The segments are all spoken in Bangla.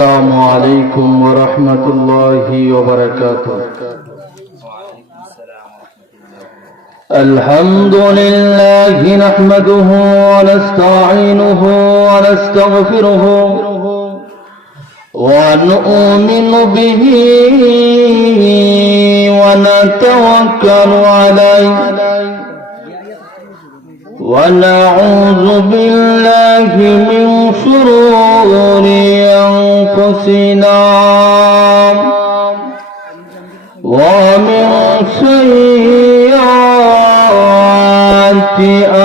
السلام عليكم ورحمة الله وبركاته. الحمد لله نحمده ونستعينه ونستغفره ونؤمن به ونتوكل عليه ونعوذ بالله من شرور أنفسنا ومن سيئات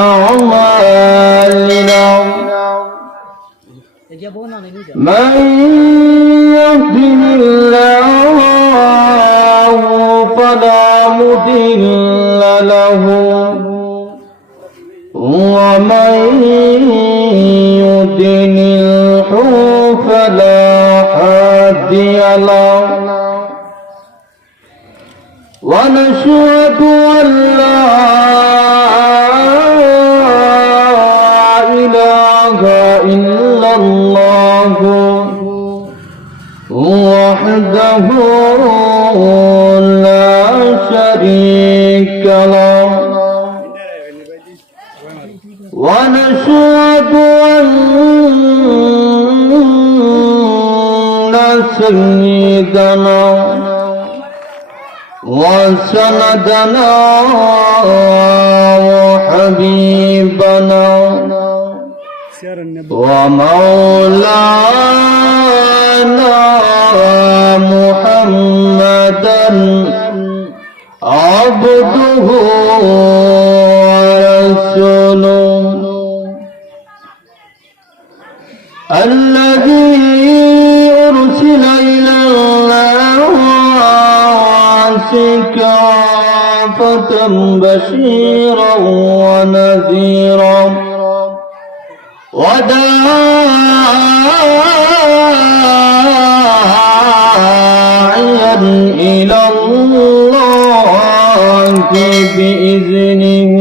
أعمالنا من يهده الله فلا مضل له ومن يضلله فلا هادي له ونشهد أن لا إله إلا الله وحده لا شريك له ونشهد أن سيدنا وسندنا وحبيبنا ومولانا محمدا عبده ورسوله الذي أرسل إلى الناس كافة بشيرا ونذيرا وداعيا إلى الله بإذنه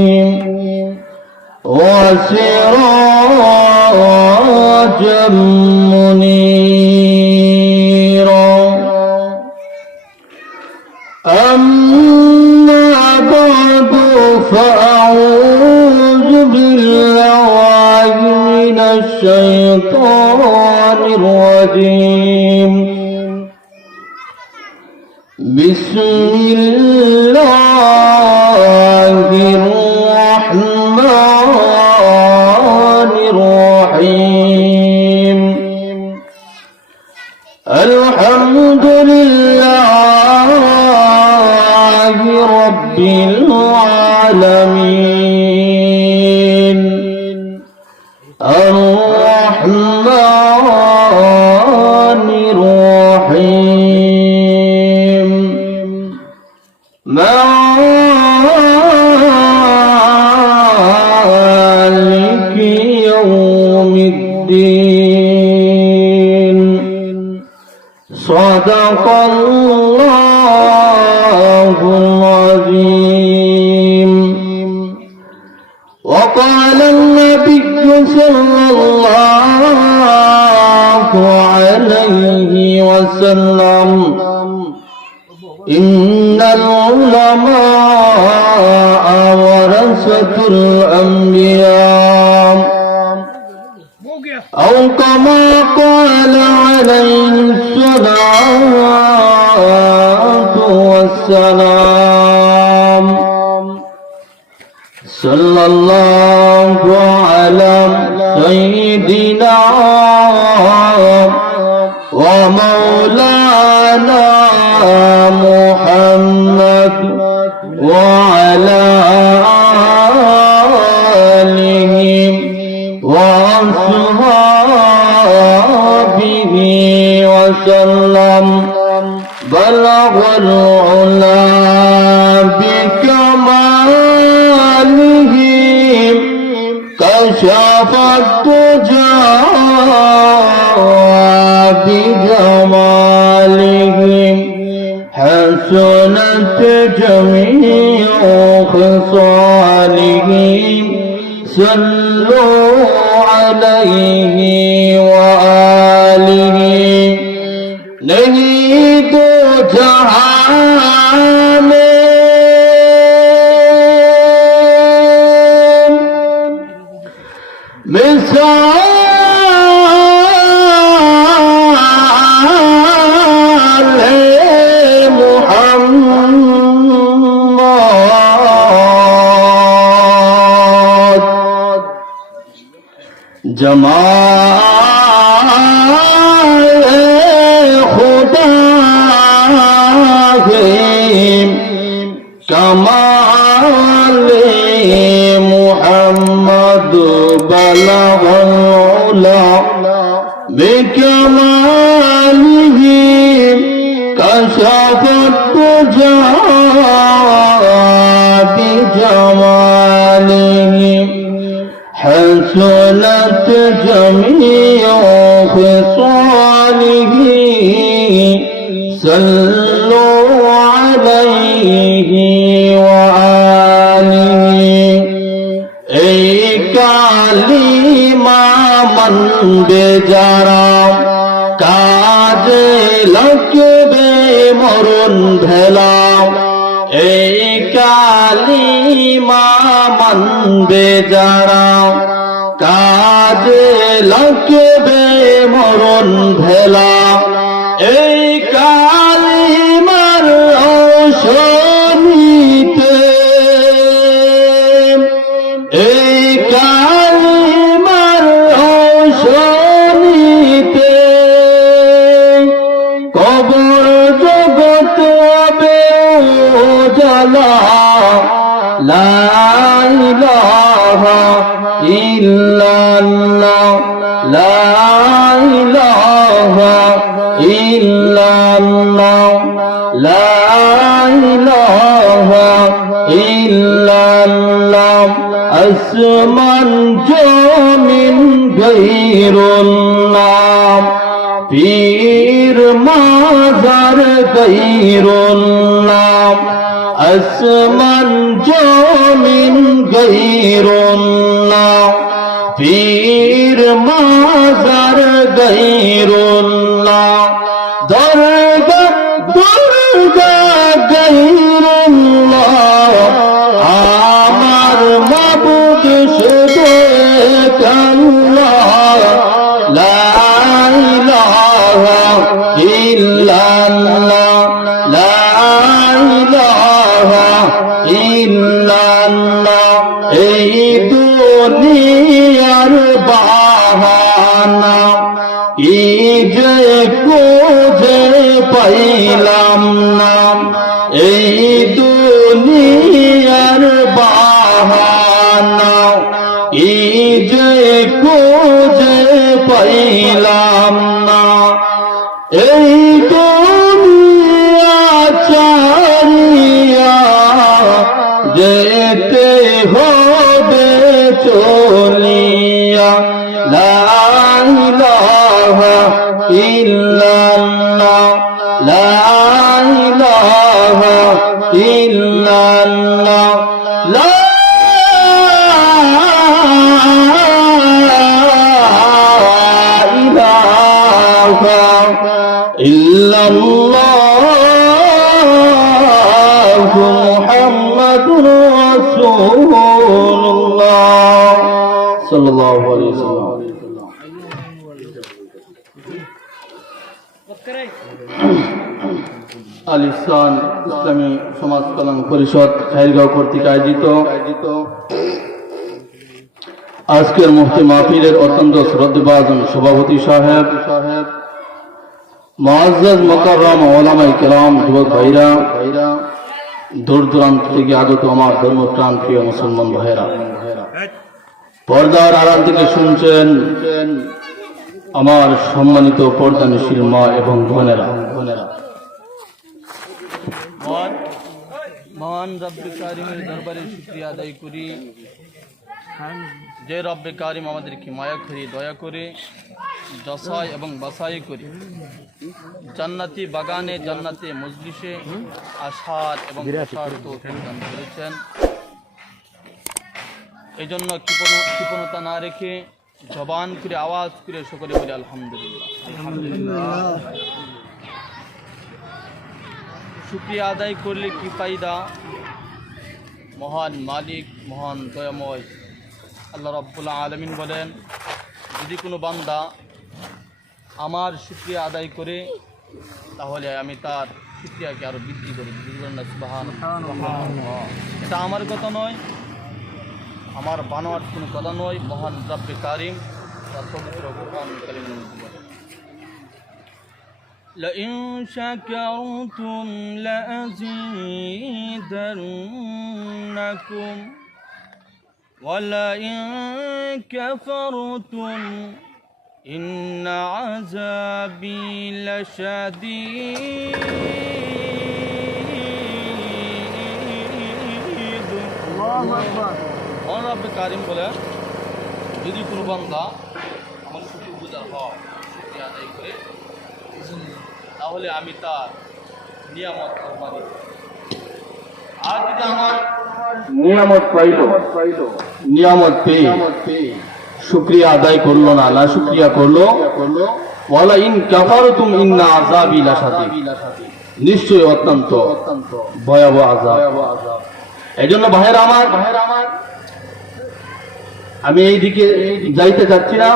وسراجا منيرا أما بعد فأعوذ بالله من الشيطان الرجيم بسم الله الرحمن الرحيم الحمد لله رب العالمين الرحمن الرحيم مالك يوم الدين صدق الله العظيم وقال النبي صلى الله عليه وسلم إن العلماء ورثة الأنبياء أو كما قال عليه الصلاة والسلام صلى الله على سيدنا ومولانا محمد وعلى آله وأصحابه وسلم بلغ العلا بكماله كشف الدجى بجماله حسنت جميع خصاله صلوا عليه وآله জাহানে মিসাল হে মুহাম্মদ जमाल खुदा है कमाल मुहम्मद बलगल उला बिकमालिही कशफत तुजा बिजमालिही حسنت جميع خصاله صلوا عليه وآله اي কালিমা মন বেজারা কাজে লাগবে মরণ ভেলা এই কালিমা মন বেজারা কাজে লাগবে মরণ ভেলা এই কালিমার ঔষধিতে এই কালিমার ঔষধিতে কবর জগৎ হবে উজালা লা ইলাহা ইল্লাল্লাহ লা ইলাহা ইল্লাল্লাহ লা ইলাহা ইল্লাল্লাহ আসমান জমিন গায়রুল্লাহ পীর মাজার গায়রুল্লাহ আসমান জমিন গায়রুল্লাহ পীর মাজার গায়রুল্লাহ দরগা দুর্গা গায়রুল্লাহ আমার মাবুদ শুধু আল্লাহ লা ইলাহা ইল্লাল্লাহ লা ইলাহা ইল্লাল্লাহ এই দুনিয়ার বাহানা এই যে খুঁজে পাইলাম না এই দুনিয়ার বাহানা এই যে খুঁজে পাইলাম না এই দুনিয়া চারিয়া যেতে হবে চলিয়া লা ইলাহা ইল্লাল্লাহ লা ইলাহা ইল্লাল্লাহ লা ইলাহা ইল্লাল্লাহ মুহাম্মাদুর রাসূলুল্লাহ সাল্লাল্লাহু আলাইহি ওয়াসাল্লাম। আল ইহসান ইসলামী সমাজ কল্যাণ পরিষদ খায়রগাঁও কর্তৃক আয়োজিত আজকের মুফতি মাহফিলের অত্যন্ত শ্রদ্ধাভাজন সভাপতি সাহেব, মুআজ্জাজ মুকাররম ওলামায়ে কেরাম, যুবক ভাইরা, দূর দূরান্ত থেকে আগত আমার ধর্মপ্রাণ প্রিয় মুসলমান ভাইরা, পর্দার আড়াল থেকে শুনছেন আমার সম্মানিত পর্দানশীল মা এবং বোনেরা, মহান রব্বে কারিমের দরবারে শুকরিয়া আদায় করি যে রব্বে কারিম আমাদেরকে মায়া করে দয়া করে যশায় এবং বাসাই করে জান্নাতি বাগানে জান্নাতে মজলিসে আসার এবং বসার তৌফিক দান করেছেন। এই জন্য কৃপণতা না রেখে জবান করে আওয়াজ করে সকলে বলি আলহামদুলিল্লাহ। শুকরিয়া আদায় করলে কি ফায়দা? মহান মালিক, মহান দয়াময় আল্লাহ রাব্বুল আলামিন বলেন, যদি কোনো বান্দা আমার শুকরিয়া আদায় করে তাহলে আমি তার শুকরিয়াকে আরও বৃদ্ধি করি। বুঝলেন না? সুবহানাল্লাহ। এটা আমার কথা নয়, আমার বানোয়াট কোনো কথা নয়, মহান রব্বে কারিম তার পবিত্র কোরআন কারীমের মধ্যে বলে, لئن شكرتم لأزيدنكم ولئن كفرتم إن عذابي لشديد। রব্বে কারিম বলে, যদি কোনো বান্দা আমার শুকরগুজার হয়, শুকরিয়া আদায় করে, তাহলে আমি তার নিয়ামত কোরবানি। আর যদি আমার নিয়ামত নিয়ামত পেয়ে শুকরিয়া আদায় করলো না, না শুকরিয়া করলো, ওয়ালা ইন কাফারতুম ইন্না আযাবি লাশাদীদ, নিশ্চয়ই অত্যন্ত ভয়াবহ আযাব। এইজন্য ভাইয়েরা আমার, আমি এইদিকে যাইতে চাচ্ছি না।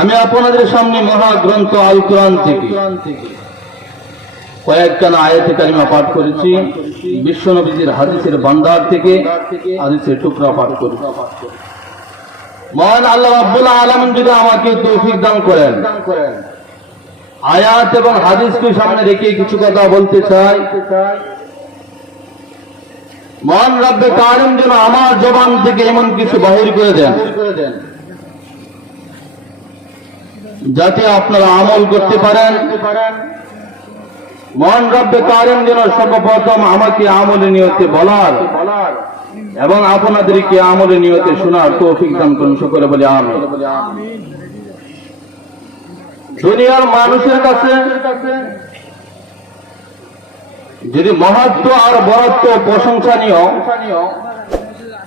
আমি আপনাদের সামনে মহাগ্রন্থ আল কোরআন থেকে কয়েকখানা আয়াতে কারিমা পাঠ করেছি, বিশ্বনবীর হাদিসের ভান্ডার থেকে হাদিসের টুকরা পাঠ করেছি। মহান আল্লাহ রাব্বুল আলামিন যদি আমাকে তৌফিক দান করেন, আয়াত এবং হাদিসকে সামনে রেখে কিছু কথা বলতে চাই। মহান রব্বে কারিম যেন আমার জবান থেকে এমন কিছু বাহির করে দেন যাতে আপনারা আমল করতে পারেন। মহান রব্বে কারিম যেন সর্বপ্রথম আমাকে আমলে নিয়তে বলার এবং আপনাদেরকে আমলে নিয়তে শোনার তৌফিক দান করুন। সকলে বলি আমিন। দুনিয়ার মানুষের কাছে যদি মহত্ব আর বরত্ব প্রশংসনীয়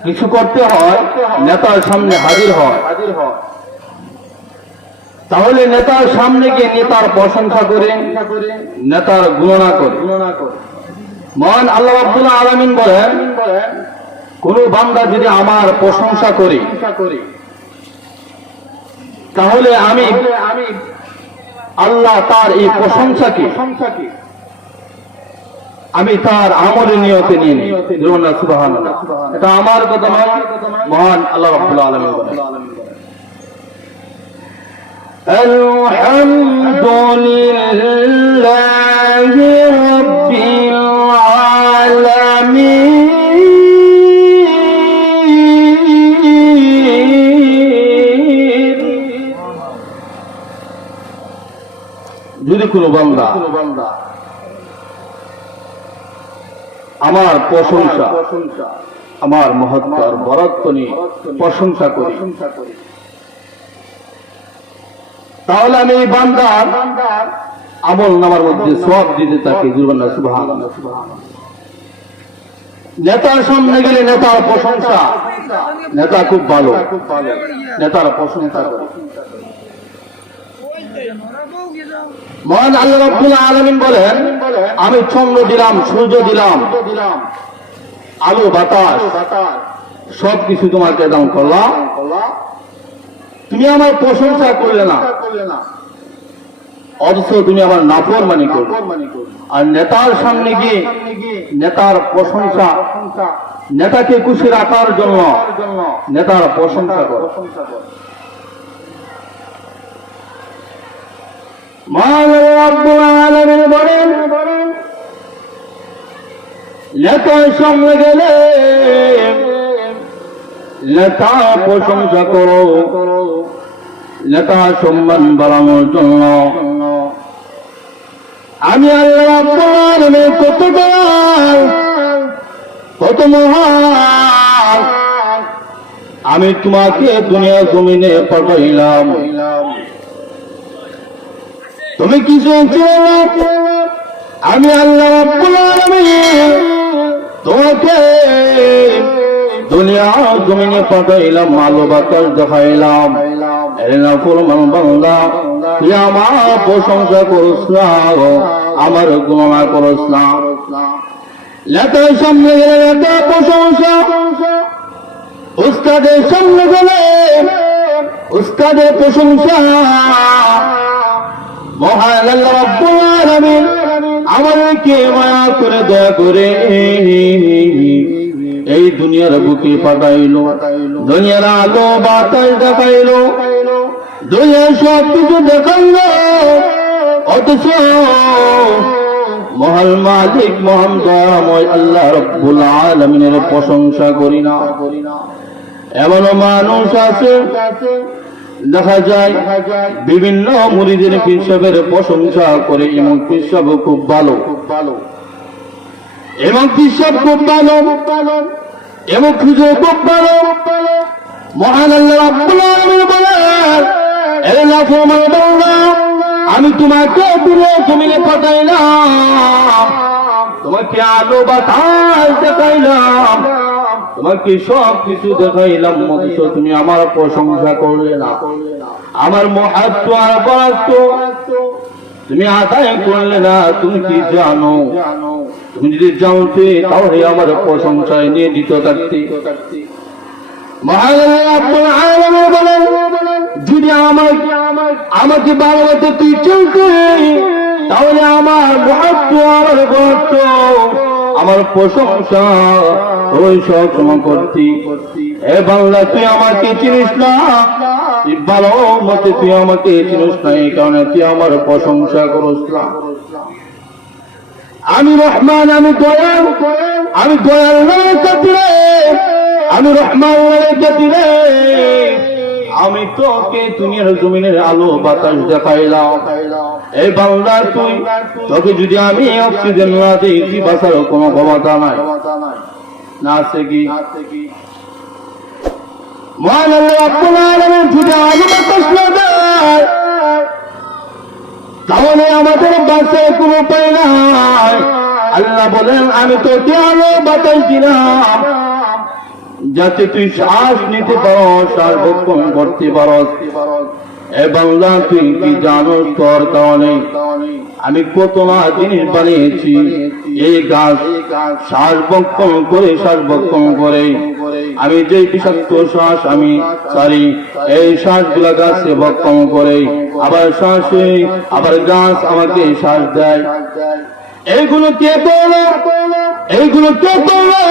কিছু করতে হয়, নেতার সামনে হাজির হয়, তাহলে নেতার সামনে গিয়ে নেতার প্রশংসা করে, নেতার গুণনা করে। মহান আল্লাহ রাব্বুল আলামিন বলেন, কোন বান্দা যদি আমার প্রশংসা করে তাহলে আমি আল্লাহ তার এই প্রশংসাকে আমি তার আমলে নিয়তে নিয়ে নিই। সুবহানাল্লাহ। এটা আমার কথা নয়, মহান আল্লাহ রাব্বুল আলামিন বলেন, আলহামদুলিল্লাহি রাব্বিল আলামিন। যদি কোনো বান্দা আমার প্রশংসা, আমার মহত্ব আর বরত্ব নিয়ে প্রশংসা করি, তাহলে আমি এই বান্দার আমল নামার মধ্যে সওয়াব দিতে থাকি। সুবহানাল্লাহ। নেতার সামনে গেলে নেতার প্রশংসা, নেতা খুব ভালো, নেতার প্রশংসা করে। মহান আল্লাহ রাব্বুল আলামিন বলেন, আমি চন্দ্র দিলাম, সূর্য দিলাম, আলো বাতাস সবকিছু তোমাকে দান করলাম, তুমি আমার প্রশংসা করলে না, অথচ তুমি আমার নাফরমানি করলে। আর নেতার সামনে গিয়ে নেতার প্রশংসা, নেতাকে খুশি রাখার জন্য নেতার প্রশংসা করো। মহান রব্বুল আলামিন বলেন, নেতার সামনে গেলে নেতা প্রশংসা করো, নেতা সম্মান বাড়ানোর জন্য আমি আল্লাহ রাব্বুল আলামিন কত দয়াল, কত মহান, আমি তোমাকে দুনিয়া জমিনে পাঠাইলাম, তুমি কিছু আমি আল্লাহ রাব্বুল আলামিন তোমাকে দুনিয়া জমিনে পাঠাইলাম, আলো বাতাস দেখাইলাম। এর নাফরমান বান্দা তুই আমার প্রশংসা করস না, আমার গণনা করস না। লেখার সামনে গেলে লেখা প্রশংসা, উস্তাদের সামনে গেলে উস্তাদের প্রশংসা। মহান আল্লাহ রাব্বুল আলামিন আমাদেরকে মায়া করে দয়া করে এই দুনিয়ার বুকে পাঠাইলো, দুনিয়ার আলো বাতাস দেখাইলো, দুনিয়ার সব কিছু দেখাইলো, অথচ মহান মালিক মহান দয়াময় আল্লাহ রাব্বুল আলামিনের প্রশংসা করি না। এমনও মানুষ আছে দেখা যায় বিভিন্ন মুরিদের পীর সাহেবের প্রশংসা করে, এবং পীর সাহেব খুব ভালো, এবং পীর সাহেব খুব ভালো, এবং খুঁজে খুব ভালো। মহান আল্লাহ রাব্বুল আলামিন বলেন, এ নাফরমান বান্দা, আমি তোমাকে দিলে জমিনে পাঠাইলাম, তোমাকে আলো বাতাস দেখাইলাম, তোমাকে সব কিছু দেখাইলাম, অথচ তুমি আমার প্রশংসা করলে না, আমার মহাত্ম আর বরাত্ম তুমি আদায় করলে না। তুমি কি জানো? তুমি যদি জানতে তাহলে আমার প্রশংসায় নিয়ে দিত থাকতে। যদি আমাকে ভালোবাসতে তুই চলতে, তাহলে আমার মহাত্ম আমার বরাত্ম আমার প্রশংসা ওই সব সময় করতি। এ বাংলা, তুই আমাকে চিনিস না, তুই ভালো মতে তুই আমাকে চিনিস না, এই কারণে তুই আমার প্রশংসা করিস না। আমি রহমান, আমি দয়াল, আমি দয়াল রে, আমি রহমান রে, আমি তোকে দুনিয়ার জমিনের আলো বাতাস দেখাইলাম। এই বাংলা, তুই তোকে যদি আমি অক্সিজেন না দিই, তুই বাঁচার কোনো ক্ষমতা নাই, না আছে কি? মহান আল্লাহ রাব্বুল আলামিন যদি আলো বাতাস না দেয়, তাহলে আমাদের বাঁচার কোনো উপায় নাই। আল্লাহ বলেন, আমি তোকে আলো বাতাস দিলাম যাতে তুই শ্বাস নিতে পারো, শ্বাস ভক্ষণ করতে পারো। এ বাংলা, তুই কি জানো তোর কারণে আমি কত না জিনিস বানিয়েছি। এই গাছ শ্বাস ভক্ষণ করে, শ্বাস ভক্ষণ করে আমি যে বিষাক্ত শ্বাস আমি সারি, এই শ্বাসগুলা গাছে ভক্ষণ করে, আবার শ্বাসে আবার গাছ আমাকে শ্বাস দেয়। এইগুলো কে করলো? এইগুলো কে করলো?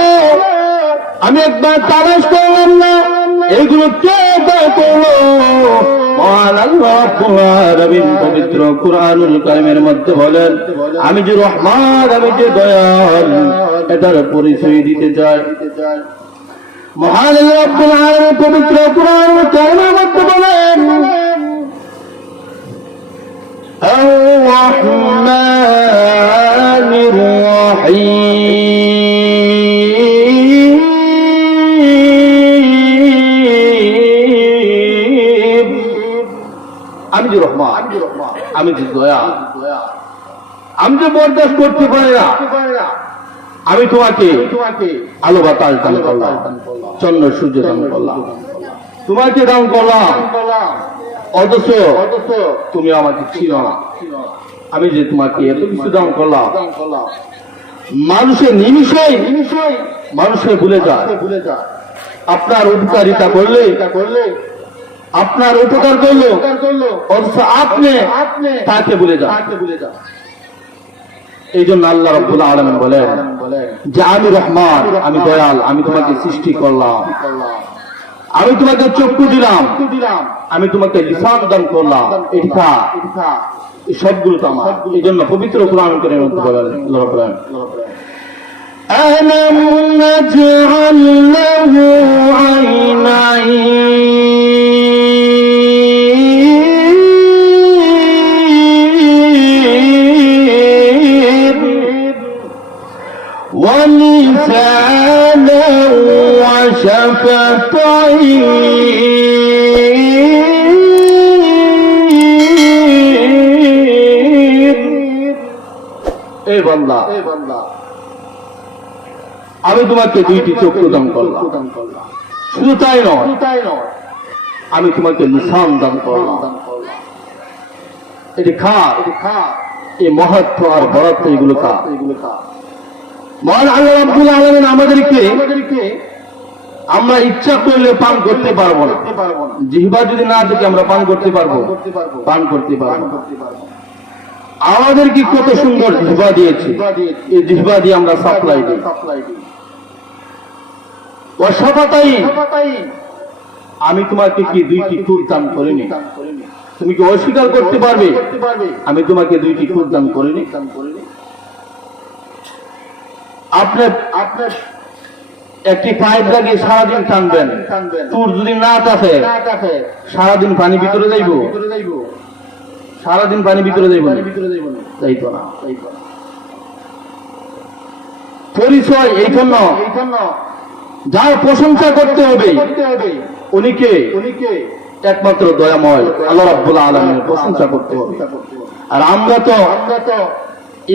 আমি একবার তালাশ করলাম না, এইগুলো কে করলো? মহান আল্লাহ রাব্বুল আলামিন পবিত্র কুরআনুল কারীমের মধ্যে বলেন, আমি যে রহমান, আমি যে দয়াল, এটার পরিচয় দিতে চাই। মহান আল্লাহ রাব্বুল আলামিন পবিত্র কুরআনুল কারীমের মধ্যে বলেন, আর-রাহমানির রাহিম, আমি যে রহমান, আমি যে দয়া, আমি যে বরদাস্ত করতে পারি না, আমি তোমাকে আলো বাতাস দান করলাম, চন্দ্র সূর্য দান করলাম, তোমাকে দান করলাম, অথচ তুমি আমাকে ছিল না। আমি যে তোমাকে এত কিছু দান করলাম, মানুষের নিমিষে মানুষকে ভুলে যায়। আপনার উপকারিতা করলে, আপনার উপকার করলো, অথচ আপনি তাকে ভুলে যান। এই জন্য আল্লাহ রাব্বুল আলামিন বলেন যে আমি রহমান, আমি দয়াল, আমি তোমাকে সৃষ্টি করলাম, আমি তোমাকে চক্ষু দিলাম, আমি তোমাকে লিসান দান করলাম, এটা সবগুলো তো আমার। এই জন্য পবিত্র কুরআন কারীমের মধ্যে বলেন আল্লাহ রাব্বুল আলামিন, আলাম নাজআল লাহু আইনাইন ওয়া লিসানান ওয়া শাফাতাইন। এই বান্দা, আমি তোমাকে দুইটি চক্ষু দান করলাম, শুধু তাই নয়, আমি তোমাকে লিসান দান করলাম, এটি খা, এই মহত্ব আর বরত্ব এগুলো খা। মহান আল্লাহ রাব্বুল আলামিন আমাদেরকে আমরা ইচ্ছা করলে পান করতে পারবো না, জিহ্বা যদি না থেকে আমরা পান করতে পারবো, পান করতে পারবো। আমাদেরকে কত সুন্দর জিহ্বা দিয়েছে, এই জিহ্বা দিয়ে আমরা সাপ্লাই দিই। ওয়াশফাতাই, আমি তোমাকে কি দুইটি ঠোঁট দান করিনি? তুমি কি অস্বীকার করতে পারবে আমি তোমাকে দুইটি ঠোঁট দান করিনি? আপনার একটি পাইপ লাগিয়ে সারাদিন টানবেন, তোর যদি না থাকে সারাদিন পানি ভিতরে যাইব, সারাদিন পানি ভিতরে যাইব, যাইতো না। পরিচয় এই জন্য যার প্রশংসা করতে হবে উনিকে একমাত্র দয়াময় আল্লাহ রাব্বুল আলামিনের প্রশংসা করতে হবে। আর আমরা তো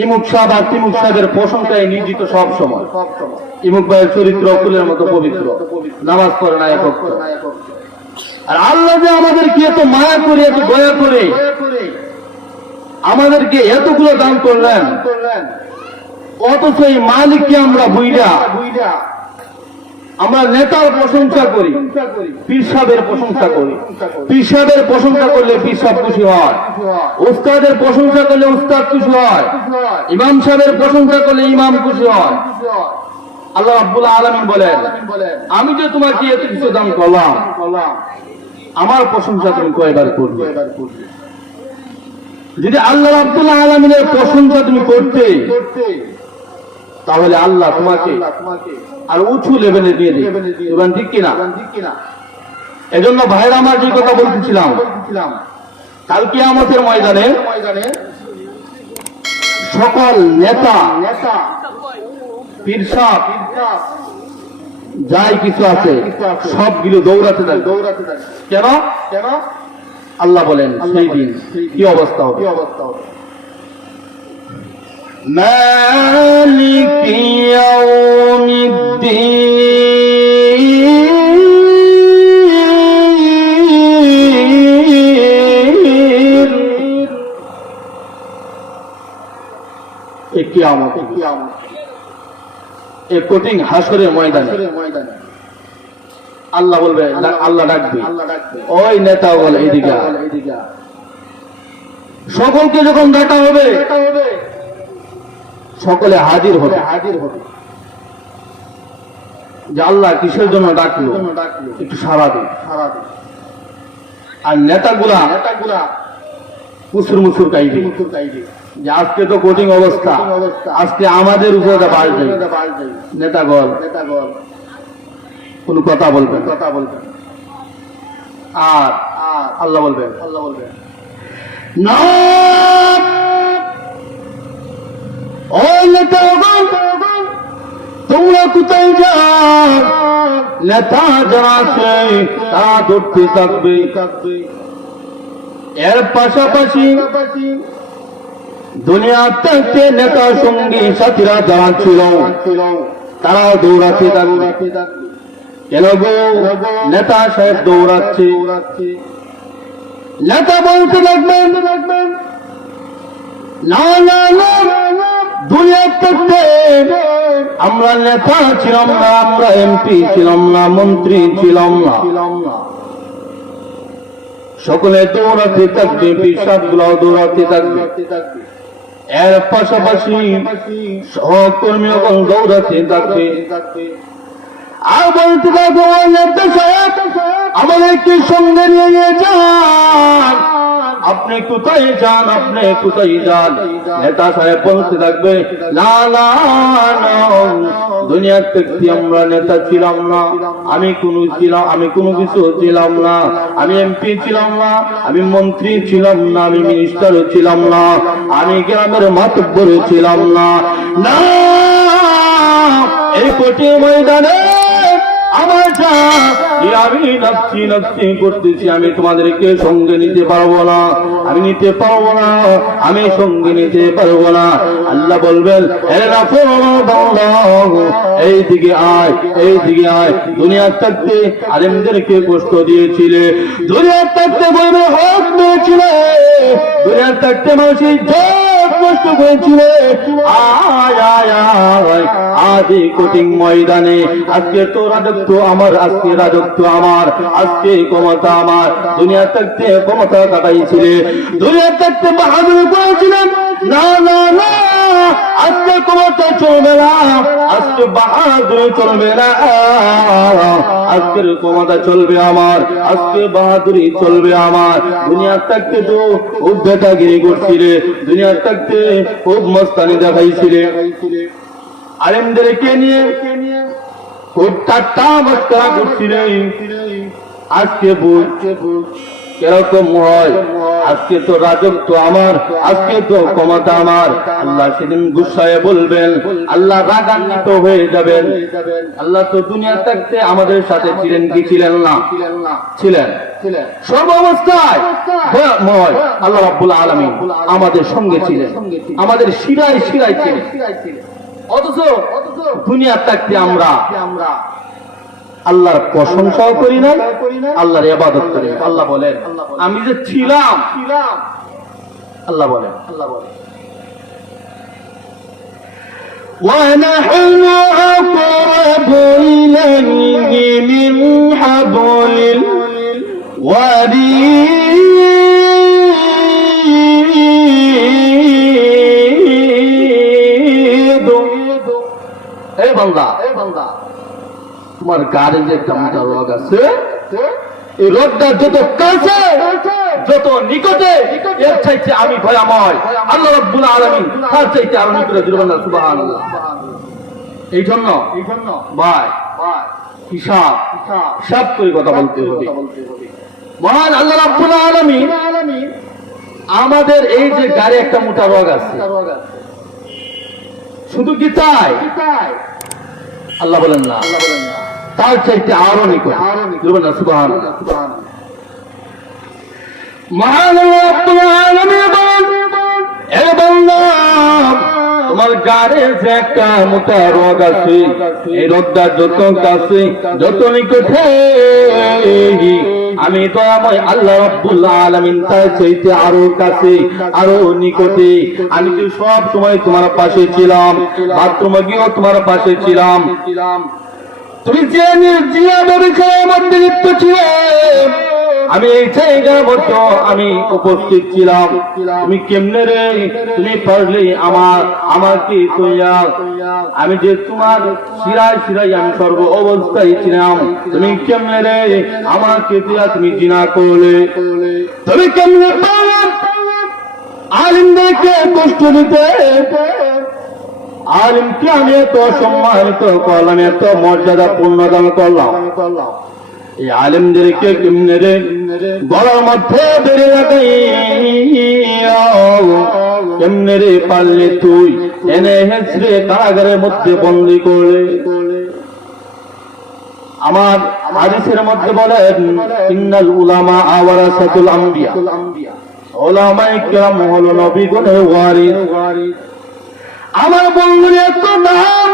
ইমুক সাহেব আর তিমুক সাহেবের প্রশংসায় নিয়োজিত সব সময়। ইমুক ভাইয়ের চরিত্র ফুলের মতো পবিত্র, নামাজ পড়ে না এক ওয়াক্ত। আর আল্লাহ যে আমাদেরকে এত মায়া করে, এত দয়া করে আমাদেরকে এতগুলো দান করলেন, অথচ এই মালিককে আমরা বুইরা আমরা নেতার প্রশংসা করি, পীর সাহেবের প্রশংসা করি। পীর সাহেবের প্রশংসা করলে পীর সাহেব খুশি হয়, উস্তাদের প্রশংসা করলে উস্তাদ খুশি হয়, ইমাম সাহেবের প্রশংসা করলে ইমাম খুশি হয়। আল্লাহ রাব্বুল আলামিন বলেন, আমি যে তোমাকে এত কিছু দান করলাম, আমার প্রশংসা তুমি কয়বার করবে? যদি আল্লাহ রাব্বুল আলামিনের প্রশংসা তুমি করতে, তাহলে আল্লাহ তোমাকে আর উঁচু লেভেলে দিয়ে দিবে, ঠিক কিনা? এজন্য ভাইরা আমার যে কথা বলতেছিলাম, কাল কিয়ামতের ময়দানে সকল নেতা, পীর সাহেব যাই কিছু আছে সবগুলো দৌড়াতে থাকবে। কেন? আল্লাহ বলেন সেই দিন কি অবস্থা হবে? মালিক ইয়াউমিদ্দিন, এই কিয়ামত, এই কঠিন হাসরের ময়দানে আল্লাহ বলবে, আল্লাহ ডাকবে, ওই নেতা বলে এদিকে। সকলকে যখন ডাকা হবে সকলে হাজির হবে, যে আল্লাহ কিসের জন্য ডাকলো একটু সারা দিন। আর নেতাগুলা কুসুর মুসুর কাইবে, যে আজকে তো কঠিন অবস্থা, আজকে আমাদের উপরে বাড়বে। নেতাগণ কোন কথা বলবেন, আর আল্লাহ বলবেন না, ও নেতাগণ তোমরা কোথায় যাও? নেতা যারা আছে তারা ধরতে থাকবে। এর পাশাপাশি দুনিয়া থেকে নেতা সঙ্গী সাথীরা যারা ছিল তারাও দৌড়াতে থাকবে। কেন গো? নেতা সাহেব দৌড়াচ্ছে, নেতা বলতে থাকবেন, না না না, দুনিয়া থেকে আমরা নেতা ছিলাম না, আমরা এমপি ছিলাম না, মন্ত্রী ছিলাম না। সকলে দৌড়াতে থাকবে, পিসাবগুলাও দৌড়াতে থাকবে। এর পাশাপাশি সহকর্মীগণ দৌড়াতে থাকবে। আর বলতে থাকবো, নেতা সাহেব আমাদেরকে সঙ্গে নিয়ে যান, আপনি কোথায় যান, আপনি কোথায় যান? নেতা সাহেব বলতে থাকবে, না না না, দুনিয়ার থেকে আমরা নেতা ছিলাম না, আমি কোনো কিছু ছিলাম না, আমি এমপি ছিলাম না, আমি মন্ত্রী ছিলাম না, আমি মিনিস্টারও ছিলাম না, আমি গ্রামের মাতব্বর ছিলাম না। না, এই কঠিন ময়দানে আমার জান, আমি নাফসি নাফসি করতেছি, আমি তোমাদেরকে সঙ্গে নিতে পারবো না, আমি নিতে পারবো না, আমি সঙ্গে নিতে পারবো না। আল্লাহ বলবেন, এ বান্দা, এই দিকে আয়, এই দিকে আয়। দুনিয়া থাকতে আলেমদেরকে কষ্ট দিয়েছিলে, দুনিয়া থাকতে বলবে হক দিয়েছিলে, দুনিয়া থাকতে মানুষের কষ্ট করেছিলে। আয় আয় আয়, আদি কঠিন ময়দানে আজকে তো রাজত্ব আমার, আজকে রাজত্ব আমার, আজকে ক্ষমতা আমার। দুনিয়া থাকতে ক্ষমতা কাটাইছিলে, দুনিয়া থাকতে বাহাদুরি করেছিলেন, না না না, আজকে ক্ষমতা চলবে না, আজকে বাহাদুরি চলবে না, আজকের ক্ষমতা চলবে আমার, আজকে বাহাদুরি চলবে আমার। দুনিয়া থাকতে তো খুব বেটাগিরি করছিলে, দুনিয়া থাকতে খুব মস্তানি দেখাইছিলে, আলেমদেরকে নিয়ে খুব ঠাট্টা মস্করা করছিলে। আজকে বুঝ কিরকম হয়, আজকে তো রাজত্ব আমার, আজকে তো ক্ষমতা আমার। আল্লাহ সেদিন গুসায় বলবেন, আল্লাহ রাগান্বিত হয়ে যাবেন। আল্লাহ তো দুনিয়া থাকতে আমাদের সাথে ছিলেন কি ছিলেন না? ছিলেন, সর্বাবস্থায় দয়াময় আল্লাহ রাব্বুল আলামিন আমাদের সঙ্গে ছিলেন, আমাদের শিরায় শিরায় ছিলেন। অথচ দুনিয়া থাকতে আমরা আল্লাহর প্রশংসাও করি না, আল্লাহর ইবাদত করি না। আল্লাহ বলেন, আমি যে ছিলাম, আল্লাহ বলেন, وَنَحْنُ أَقْرَبُ إِلَيْهِ مِنْ حَبْلِ الْوَرِيدِ। এই বান্দা, তোমার গাড়ি যে একটা মোটা রোগ আছে, এই রোগটা যত কাছে, যত নিকটে, এর চাইতে আমি ভয়াময় আল্লাহ রাব্বুল আলামিন তার চাইতে আরো নিকটে। সুবহানাল্লাহ। এই জন্য ভাই হিসাব হিসাব করে কথা বলতে হবে। মহান আল্লাহ রাব্বুল আলামিন আমাদের এই যে গাড়ি একটা মোটা রোগ আছে, শুধু কি তাই? আল্লাহ বলেন না, তার চাইতে আরো নিকট। সুবহানাল্লাহ। মহান আল্লাহ রাব্বুল আলামিন বলেন, এ বান্দা, তোমার গাড়ে যে একটা মোটা রোগ আছে, এই রোগটা যত কাছে, যত নিকটে, আমি তো আমার আল্লাহ রাব্বুল আলামিন তার চাইতে আরো কাছে, আরো নিকটে। আমি তো সব সময় তোমার পাশে ছিলাম, বাথরুমে গিয়েও তোমার পাশে ছিলাম। তুমি যে ব্যবসায়ের মধ্যে লিপ্ত ছিলে, আমি এই জায়গার মধ্যে আমি উপস্থিত ছিলাম। তুমি কেমনে রে, তুমি পারলে আমাকে কইয়া, আমি যে তোমার শিরায় শিরায় আমি সর্ব অবস্থায় ছিলাম, তুমি কেমনে রে আমাকে দিয়া তুমি জিনা করলে? তুমি কেমনে পারলে আলিমদেরকে কষ্ট দিতে? আলিমকে আমি এত সম্মানিত করলাম, এত মর্যাদা পূর্ণদান করলাম, এই আলিমদেরকে কেমনে রে গলার মধ্যে বেড়ে লাগাই, কেমনে রে পারলে তুই এনে হেসরে কারাগারের মধ্যে বন্দী করলে? আমার হাদিসের মধ্যে বলেন, ইন্নাল উলামা ওয়ারাসাতুল আম্বিয়া, উলামায়ে কিরাম হলো নবীগণের ওয়ারিস। আমার বন্ধুর এত নাম,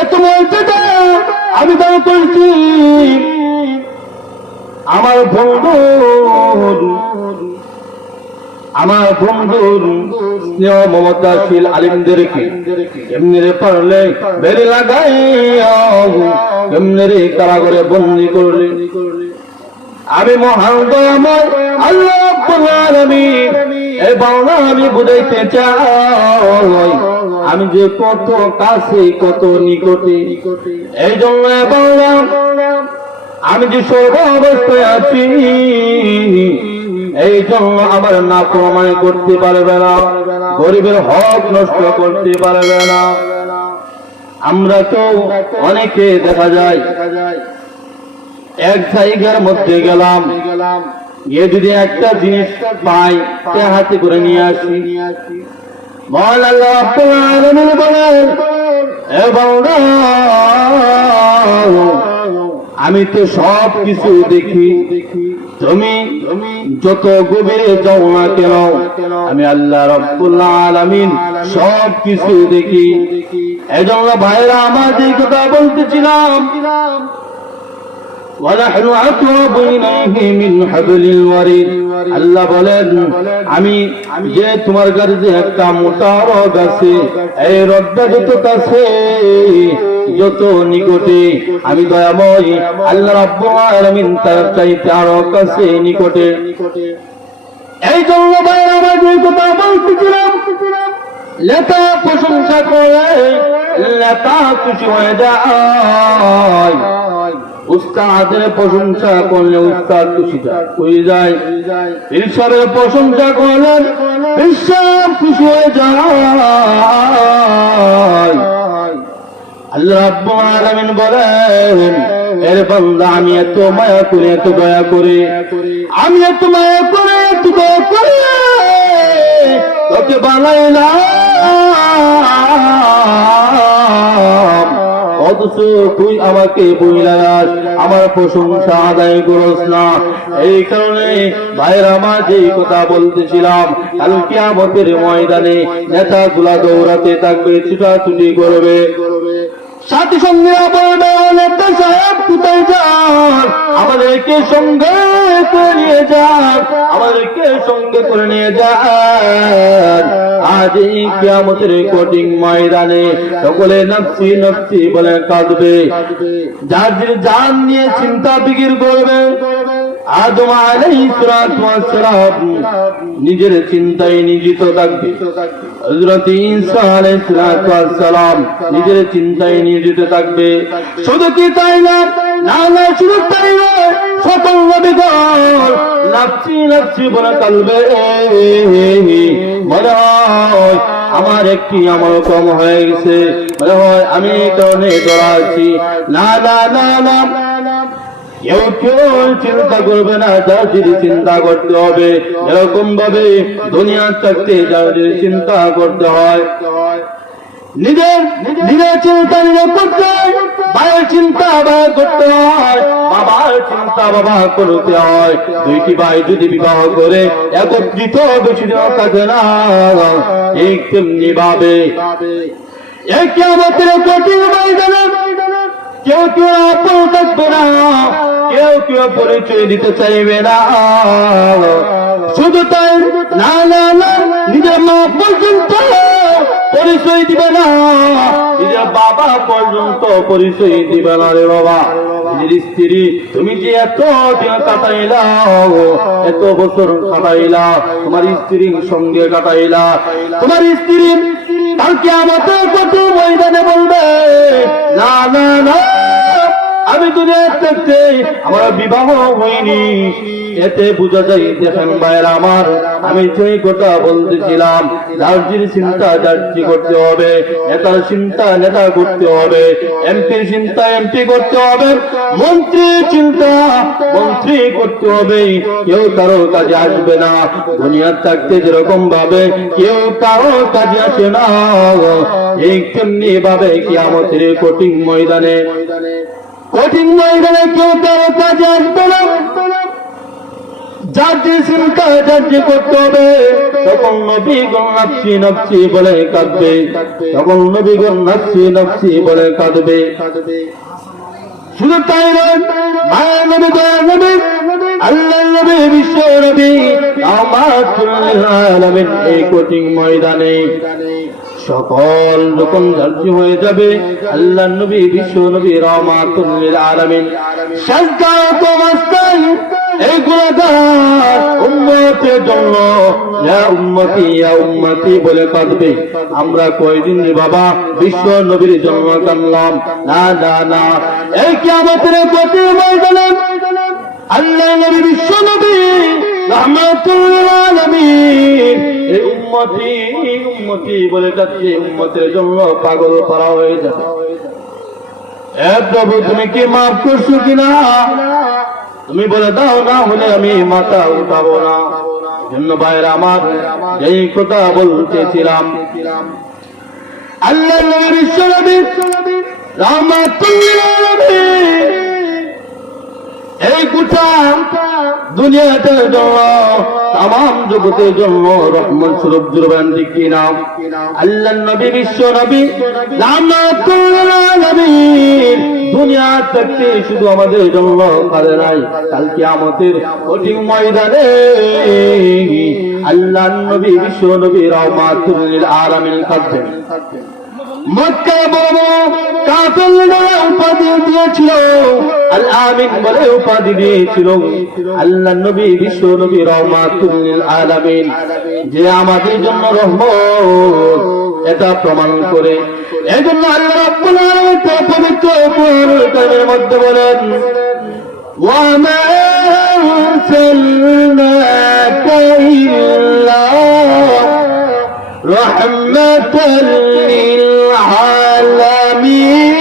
এত মর্যাদা আমি দান করছি। আমার বন্ধুর স্নেহ মমতাশীল আলিমদেরকে এমনি রে পারলে বেড়ে লাগাই, এমনি রে কারাগারে বন্দী করলে? আমি মহান দয়াময় আল্লাহ রাব্বুল আলামিন এই বান্দা আমি বুঝাইতে চাই, আমি যে কত কাছে, কত নিকটে। এই জন্য বান্দা, আমি যে সর্ব অবস্থায় আছি, এই জন্য আমার নাফরমানি করতে পারবে না, গরিবের হক নষ্ট করতে পারবে না। আমরা তো অনেকে দেখা যায় এক জায়গার মধ্যে গেলাম, গিয়ে যদি একটা জিনিস পাই, তে হাতে করে নিয়ে আসি। মহান আল্লাহ রাব্বুল আলামিন বলেন, এ বান্দা, আমি তো সব কিছু দেখি, তুমি যত গভীরে যাও না কেন আমি আল্লাহ রাব্বুল আলামিন সব কিছু দেখি। এজন্য ভাইরা আমার যে কথা বলতেছিলাম, ওয়ালাহনু আকরাবু ইলাইহি মিন হাবলিল ওয়ারিদ, আল্লাহ বলেন আমি যে তোমার কাছে যে একটা মোটা রড আছে, এই রডটা যত কাছে যত নিকটে আমি দয়াময় আল্লাহ রাব্বুল আলামিন তার চাইতে আরো কাছে নিকটে। এই জন্য ভাইরা আমার যে কথা বলতেছিলাম, লেতা প্রশংসা করে লেতা খুশি হয়ে যায়, উস্তাদের প্রশংসা করলে উস্তাদ খুশি হয়ে যায়, ঈশ্বরের প্রশংসা করলে ঈশ্বর খুশি হয়ে যায়। আল্লাহ রাব্বুল আলামিন বলেন, এর বান্দা আমি এত মায়া করে এত দয়া করে, আমি এত মায়া করে এত দয়া করে তোকে বানাইলাম, অথচ তুই আমাকে বইলাস, আমার প্রশংসা আদায় করস না। এই কারণে ভাইরা আমার যেই কথা বলতেছিলাম, কাল কিয়ামতের ময়দানে নেতাগুলা দৌড়াতে থাকবে, ছুটাছুটি করবে, সাথী সঙ্গীরা বলবে নেতা সাহেব কোথায় যান, আমাদেরকে সঙ্গে করে নিয়ে যান, আমাদেরকে সঙ্গে করে নিয়ে যান। আজ এই কিয়ামতের কঠিন ময়দানে সকলে নফসি নফসি বলে কাঁদবে, যার জান নিয়ে চিন্তা ফিকির করবে। আদম আলাইহিস সালাতু ওয়াস সালাম নিজের চিন্তায় নিয়োজিত থাকবে, হযরত ঈসা আলাইহিস সালাতু ওয়াস সালাম নিজের চিন্তায় নিয়োজিত থাকবে। শুধু কি তাই না, না না শুধু তাই নয়, সকল নবীগণ নফসি নফসি বলে কাঁদবে, মনে হয় আমার একটি আমল কম হয়ে গেছে, মনে হয় আমি এই কারণে ডরাচ্ছি। না না না না, কেউ কেউ চিন্তা করবে না, যাদের চিন্তা করতে হবে এরকম ভাবে দুনিয়া থাকতে যাদের চিন্তা করতে হয়, নিজের নিজের চিন্তা নিজে করতে হয়, ভাইয়ের চিন্তা ভাই করতে হয়, বাবার চিন্তা বাবা করতে হয়। দুইটি ভাই যদি বিবাহ করে একত্রিত বেশি দিন থাকে না, এই তেমনি ভাবে এই কিয়ামতের কঠিন ময়দানে কেউ কেউ আপন থাকবে না, কেউ কেউ পরিচয় দিতে চাইবে না। শুধু তাই না, না না, নিজের মা পর্যন্ত পরিচয় দিবে না, নিজের বাবা পর্যন্ত পরিচয় দিবে না। রে বাবা, নিজের স্ত্রী তুমি যে এত দিন কাটাইলা, এত বছর কাটাইলা, তোমার স্ত্রীর সঙ্গে কাটাইলা, তোমার স্ত্রী কালকে আমাদের কত ময়দানে বলবে না না না, আমি দুনিয়া থাকতে আমার বিবাহ হয়নি। এতে বোঝা যায়, দেখেন ভাইয়েরা আমার, আমি সেই কথা বলতেছিলাম, রাজ্যের চিন্তা রাজ্য করতে হবে, নেতার চিন্তা নেতা করতে হবে, এমপির চিন্তা এমপি করতে হবে, মন্ত্রীর চিন্তা মন্ত্রী করতে হবে। কেউ কারো কাজে আসবে না, দুনিয়া থাকতে যেরকম ভাবে কেউ কারো কাজে আসে না, এই তেমনি ভাবে কিয়ামতের কঠিন ময়দানে কেউ কারো কাজে আসবে না। যাদের চিন্তা যার্য করতে হবে, তখন নবীগণ নফসি নফসি বলে কাঁদবে, তখন নবীগণ নফসি নফসি বলে কাঁদবে। শুধু তাই নয়, মায়ের নবী দয়ার নবী আল্লাহ নবী বিশ্ব নবী রাহমাতুল লিল আলামিন এই কঠিন ময়দানে সকল যখন ধার্য হয়ে যাবে, আল্লাহ নবী বিশ্ব নবী রাহমাতুল লিল আলামিন সাজদাত অবস্থায় এই গুনাহগার উম্মতের জন্য ইয়া উম্মতি বলে কাঁদবে। আমরা কয়দিন বাবা বিশ্ব নবীর জন্য কাঁদলাম? না না না, এই কিয়ামতের কঠিন ময়দানে আল্লাহ নবী বিশ্ব নবী রাহমাতুল লিল আলামিন এই উম্মতি বলে কাঁদছে, উম্মতের জন্য পাগল পারা হয়ে যাবে। এ প্রভু, তুমি কি মাফ করছো কিনা? তুমি বলে দাও, না হলে আমি মাথা উঠাবো না। জন্য ভাইরা আমার, এই কথা বলতেছিলাম, আল্লাহ নবী বিশ্ব নবী রাহমাতুল লিল আলামিন এই গোটা দুনিয়াটার জন্য তাম জগতের জন্য রহমত স্বরূপ জুরবান দিকে নাম আল্লাহ নবী বিশ্ব নবী রাহমাতুল আলামিন দুনিয়া থেকে শুধু আমাদের জন্য পারে নাই, কাল কিয়ামতের কঠিন ময়দানে আল্লাহ নবী বিশ্ব নবী রাহমাতুল লিল আলামিন থাকবেন। মক্কায় বড় কাফেররা উপাধি দিয়েছিল, আল আমিন বলে উপাধি দিয়েছিল। আল্লাহ নবী বিশ্ব নবী রাহমাতুল লিল আলামিন যে আমাদের জন্য রহমত, এটা প্রমাণ করে। এই জন্য আল্লাহ রাব্বুল আলামিন পবিত্র কোরআনের মধ্যে বলেন, ওয়ামা আরসালনাকা ইল্লা রাহমাতাল লিল আলামিন।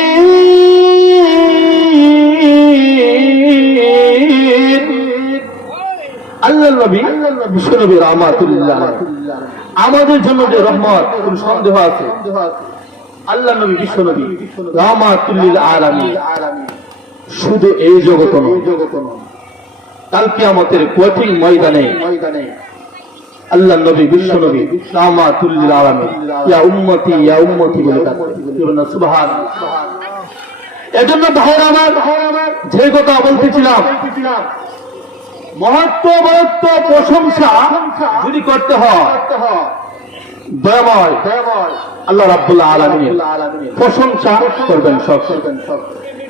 আল্লাহ নবী বিশ্ব নবী রাহমাতুল লিল আলামিন আমাদের জন্য যে রহমত, কোন সন্দেহ আছে? আল্লাহ নবী বিশ্ব নবী রাহমাতুল লিল আলামিন শুধু এই জগৎ নয়, কাল কিয়ামতের কঠিন ময়দানে আল্লাহ নবী বিশ্ব নবী রাহমাতুল লিল আলামিন ইয়া উম্মতি বলে ডাকবেন। সুবহানাল্লাহ। এজন্য ভাইরা আমার, যে কথা বলতেছিলাম, মহত্ব মহত্ব প্রশংসা যদি করতে হয়, দয়াময় আল্লাহ রাব্বুল আলামিনের প্রশংসা করবেন সব।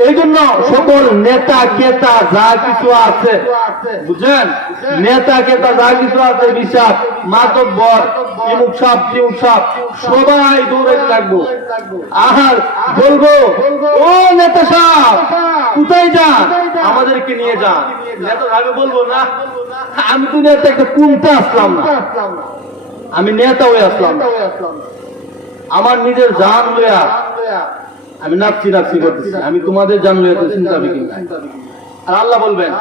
এই জন্য সকল নেতা কেতা যা কিছু আছে, বুঝলেন, নেতা কেতা যা কিছু আছে, বিচার মাতব্বর ইমুক সাপ টিমুক সাপ সবাই দৌড়াইতে লাগবো। আর বলবো, ও নেতা সাহেব কোথায় যান, আমাদেরকে নিয়ে যান। নেতা সাহেব বলবো, না আমি তো নেতা একটা কুমতে আসলাম না, আমি নেতা হয়ে আসলাম না, আমার নিজের জান লইয়া আমি নাচছি করতেছি, আমি তোমাদের জান লইয়া তো চিন্তা বিকি। আর আল্লাহ বলবেন,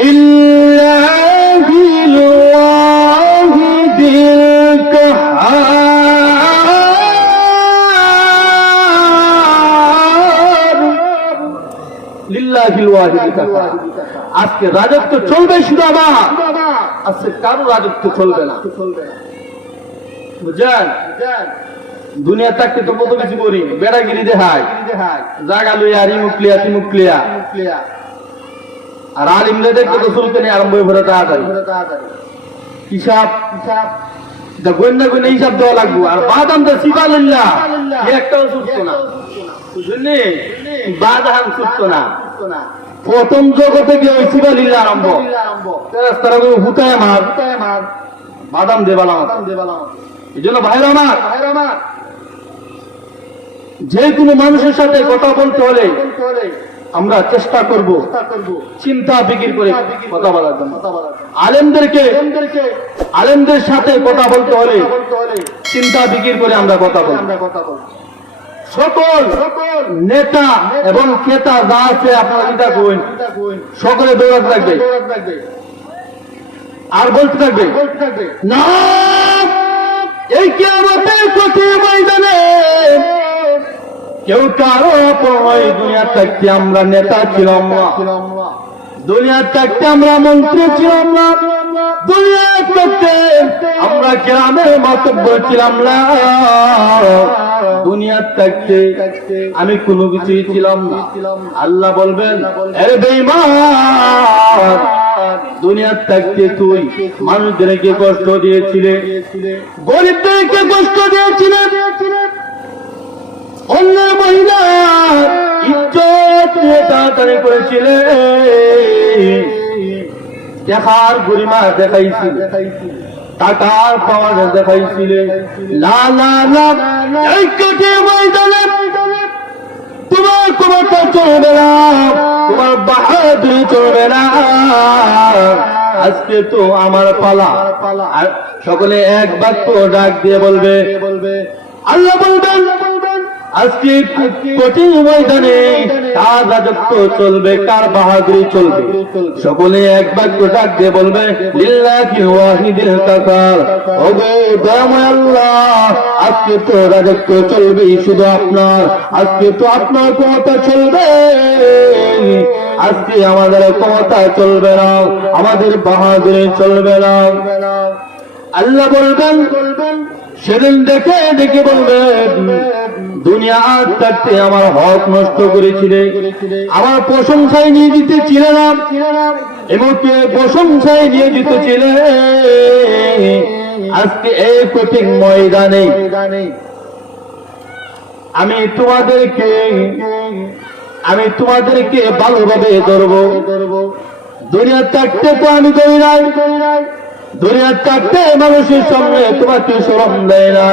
লিল্লাহিল ওয়াহিদিল কাহ্হার, লিল্লাহিল ওয়াহিদিল কাহ্হার। আজকে রাজত্ব চলবে শুধু আমার, আজকে কারো রাজত্ব চলবে না, বুঝলেন? দুনিয়া থাকতে তো কত কিছু করি, বেড়াগিরি দেখায়, জাগা লইয়া রিমুকলিয়া তিমুকলিয়া, আর আলিমরা দেখতে তো চুলকানি আরম্ভ হয়ে পড়ে তাড়াতাড়ি হিসাব গন্যা গন্যা হিসাব দেওয়া লাগবো। আর বাদাম তো সিবালিল্লাহ একটাও ছুটতো না, বুঝলি, বাদাম ছুটতো না। প্রথম জগতে গিয়ে ওই সিবালিল্লাহ আরম্ভ, তারা হুতায় মার বাদাম দেবালাম। এই জন্য ভাইরা আমার, যে কোনো মানুষের সাথে কথা বলতে হলে আমরা চেষ্টা করব চিন্তা ফিকির করে কথা বলার জন্য। আলেমদের সাথে কথা বলতে হলে চিন্তা ফিকির করে আমরা কথা বলব। সকল নেতা এবং ক্রেতা যা আছে আপনারা চিন্তা করুন, সকলে দৌড়াতে থাকবে আর বলতে থাকবে, না এই কিয়ামতের কঠিন ময়দানে কেউ কারো অপর দুনিয়া থাকতে আমরা নেতা ছিলাম না, দুনিয়া থাকতে আমরা মন্ত্রী ছিলাম না, দুনিয়া থাকতে আমরা গ্রামের মাতব্বর ছিলাম না, দুনিয়া থাকতে আমি কোনো কিছুই ছিলাম না। আল্লাহ বলবেন, আরে বেঈমান, দুনিয়া থাকতে তুই মানুষদেরকে কষ্ট দিয়েছিলে, গরিবদেরকে কষ্ট দিয়েছিলে, অন্য মহিলা ইজ্জত তাড়াতাড়ি করেছিলে, দেখার গরিমা দেখাইছিলে, টাকার পাওয়ার দেখাইছিলে। না না না, এই কঠিন ময়দানে তোমার ক্ষমতা চলবে না, তোমার বাহাদুরি চলবে না। আজকে তো আমার পালা। আর সকলে এক বাক্য ডাক দিয়ে বলবে, আল্লাহ বলবেন, আজকে কঠিন ময়দানে কার রাজত্ব চলবে, কার বাহাদুরি চলবে? সকলে এক বাক্য ডাক দিয়ে বলবে, লিল্লাহি ওয়াহিদিল কাহ্হার। ওগো দয়াময় আল্লাহ, আজকে তো রাজত্ব চলবে শুধু আপনার, আজকে তো আপনার ক্ষমতা চলবে, আজকে আমাদের ক্ষমতা চলবে না, আমাদের বাহাদুরি চলবে না। আল্লাহ বলবেন, সেদিন দেখে দেখে বলবেন, দুনিয়া আজ থাকতে আমার হক নষ্ট করেছিলে, আমার প্রশংসায় নিয়োজিত ছিলে না, এমনকি প্রশংসায় নিয়োজিত ছিলে। আজকে এই কঠিন ময়দানে আমি তোমাদেরকে ভালোভাবে ধরবো। দুনিয়ার থাকতে তো আমি ধরি নাই, দুনিয়ার থাকতে মানুষের সামনে তোমাকে শরম দেয় না।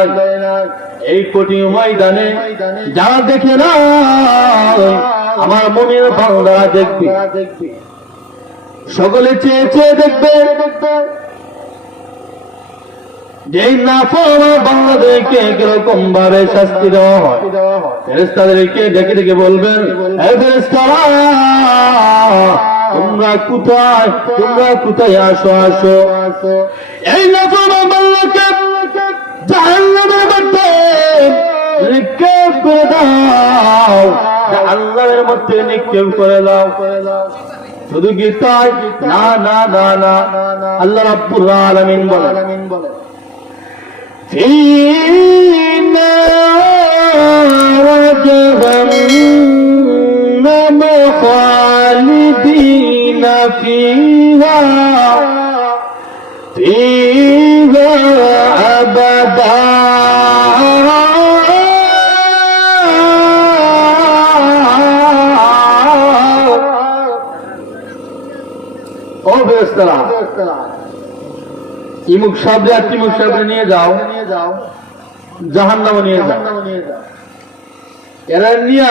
এই কঠিন ময়দানে যারা দেখে না, আমার মুমিন বান্দারা দেখবে, সকলে চেয়ে চেয়ে দেখবে যে নাফরমান বান্দাদেরকে কিরকম ভাবে শাস্তি দেওয়া হয়। ফেরেশতাদেরকে ডেকে ডেকে বলবেন, হে ফেরেশতারা, তোমরা কোথায় আসো আসো। এই নাফরমান বান্দাকে জাহান্নামের মধ্যে নিক্ষেপ করে দাও, জাহান্নামের মধ্যে নিক্ষেপ করে দাও। শুধু কি তাই? না না না না, আল্লাহ রাব্বুল আলামিন বলেন, في نار جهنم خالدين فيها أبدا ও ফেরেশতারা, ইমুক সাবরে আর তিমুক সাবরে নিয়ে যাও, জাহান্নামে নিয়ে যাও। এরা নিয়ে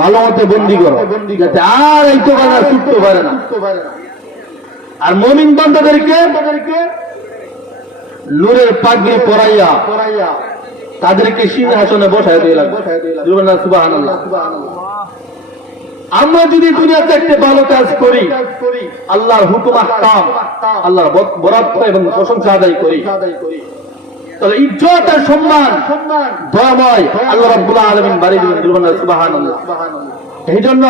ভালো মতো বন্দি করো, যাতে আর এই তো বাধা ছুটতে পারে না। আর মুমিন বান্দাদেরকে নূরের পাগড়ি পরাইয়া তাদেরকে সিংহাসনে বসায় দিয়ে লাগবে। সুবহানাল্লাহ। আমরা যদি দুনিয়াতে একটা ভালো কাজ করি, আল্লাহর হুকুম আহকাম, আল্লাহর বরাদ্দ এবং প্রশংসা আদায় করি, তাহলে ইজ্জত আর সম্মান দয়াময় আল্লাহ রাব্বুল আলামিন বাড়িয়ে দিবেন। সুবহানাল্লাহ। এই জন্য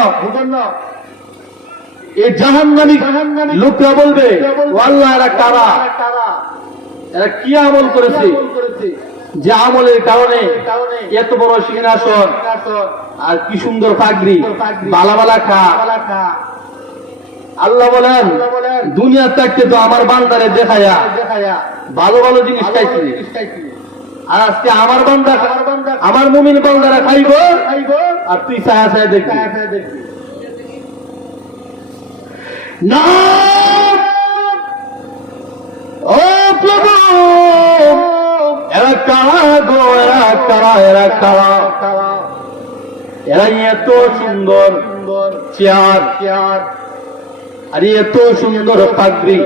এই জাহান্নামী লোকরা বলবে, ও আল্লাহ, এরা কারা, এরা কি আমল করেছে যে আমলের কারণে এত বড় সিংহাসন আর কি সুন্দর পাগড়ি, বালাবালা খা। আল্লাহ বলেন, দুনিয়া থাকতে তো আমার বান্দারে দেখায়া ভালো ভালো জিনিস খাইছি, আর আজকে আমার বান্দা, আমার মুমিন বান্দারা খাইব, আর তুই ছায়া ছায়া দেখবি না। ও প্রভু, এরা কারা গো, এরা কারা, এরা কারা? এরা এত সুন্দর চেয়ার আর এত সুন্দর পাগড়ি,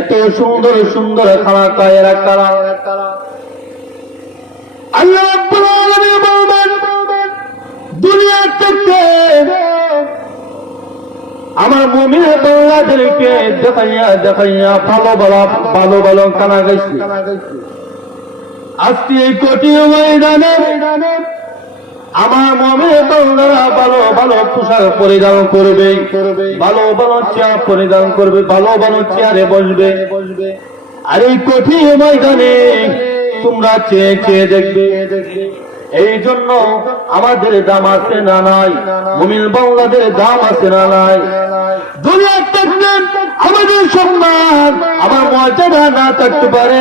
এত সুন্দর সুন্দর খানা খায়, এরা কারা? আল্লাহ রাব্বুল আলামিন বলবেন, দুনিয়া থেকে আমার মুমিন বান্দাদেরকে দেখাইয়া দেখাইয়া ভালো ভালো খানা খাইছি। আজকে এই কঠিন ময়দানে আমার মুমিন বান্দারা ভালো ভালো পোশাক পরিধান করবে, ভালো ভালো চেয়ার পরিধান করবে, ভালো ভালো চেয়ারে বসবে। আর এই কঠিন ময়দানে তোমরা চেয়ে চেয়ে দেখবে। এই জন্য আমাদের দাম আছে না নাই? মুমিন বান্দাদের দাম আছে না নাই? দুনিয়ার থাকতে আমাদের সম্মান, আমার মর্যাদা না থাকতে পারে,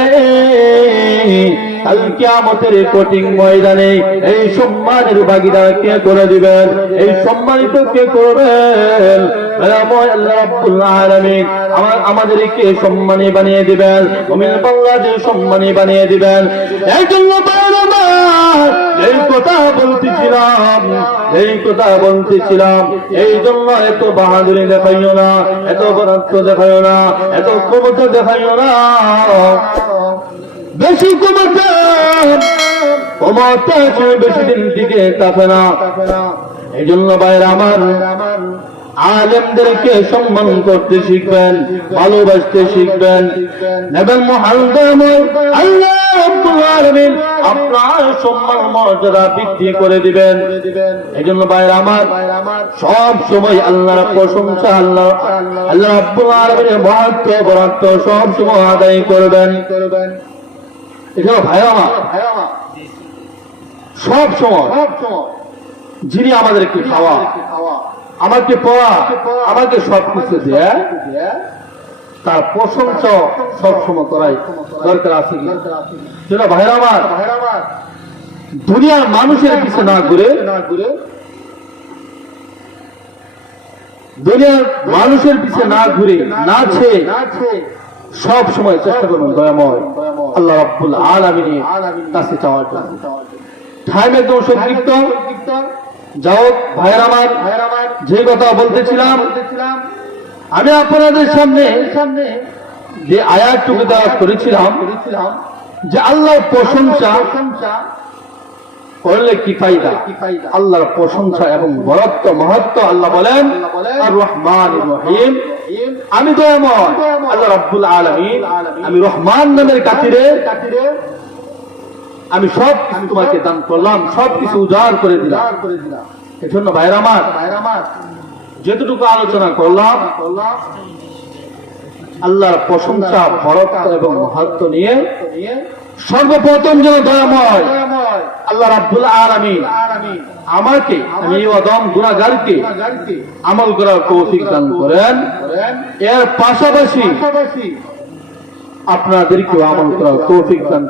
কাল কিয়ামতের কঠিন ময়দানে এই সম্মানের ভাগীদার কে করে দিবেন? এই সম্মানিত কে করবেন? আল্লাহ রাব্বুল আলামিন আমাদেরকে সম্মানী বানিয়ে দিবেন, মুমিন বান্দাদের সম্মানী বানিয়ে দিবেন। এই জন্য এই কথা বলতেছিলাম, এই জন্য এত বাহাদুরি দেখাইও না, এত বরাদ্দ দেখাইও না, এত ক্ষমতা দেখাইও না। বেশি ক্ষমতা বেশি দিন দিকে থাকে না। এই জন্য ভাইরা আমার, আলেমদেরকে সম্মান করতে শিখবেন, ভালোবাসতে শিখবেন। নেবেন মুহাল্লাম আল্লাহ রাব্বুল রাব্বুল আলামিন আপনার সম্মান মর্যাদা বৃদ্ধি করে দিবেন। এজন্য ভাইরা আমার সব সময় আল্লাহর প্রশংসা, আল্লাহ রাব্বুল আলামিনের মহত্ব বরাত্ব সব সময় আদায় করবেন। এজন্য ভাইরা আমার সব সময় যিনি আমাদেরকে খাওয়া, আমাকে পড়া, আমাকে সবকিছু দেয়, তার প্রশংসা সবসময় করাই দরকার আছে কি? যেটা ভাইরা আমার দুনিয়ার মানুষের পিছে না ঘুরে, দুনিয়ার মানুষের পিছে না ঘুরে, না ছেয়ে সব সময় চেষ্টা করুন দয়াময় আল্লাহ রাব্বুল আলামিনের কাছে চাওয়ার জন্য। টাইম একদম সংক্ষিপ্ত। যাও ভাইরা আমার, যে কথা বলতেছিলাম, আমি আপনাদের সামনে যে আয়াতটুকু দেওয়া করেছিলাম যে আল্লাহর প্রশংসা করলে কি ফায়দা, আল্লাহর প্রশংসা এবং বরত্ব মহত্ব। আল্লাহ বলেন আর রহমানির রহিম, আমি দয়াময় আল্লাহ রাব্বুল আলামিন, আমি রহমান নামের খাতিরে আমি সব কিছু তোমাকে দান করলাম, সব কিছু উজাড় করে দিলাম। এজন্য ভাইরা আমার যেটুকু আলোচনা করলাম আল্লাহর প্রশংসা বরত্ব এবং মহত্ব নিয়ে, সর্বপ্রথম যেন দয়াময় আল্লাহ রাব্বুল আলামিন আমাকে, আমি অদম গুনাহগারকে আমল করার তৌফিক দান করেন। এর পাশাপাশি আপনাদেরকেও আমল করার তৌফিক দান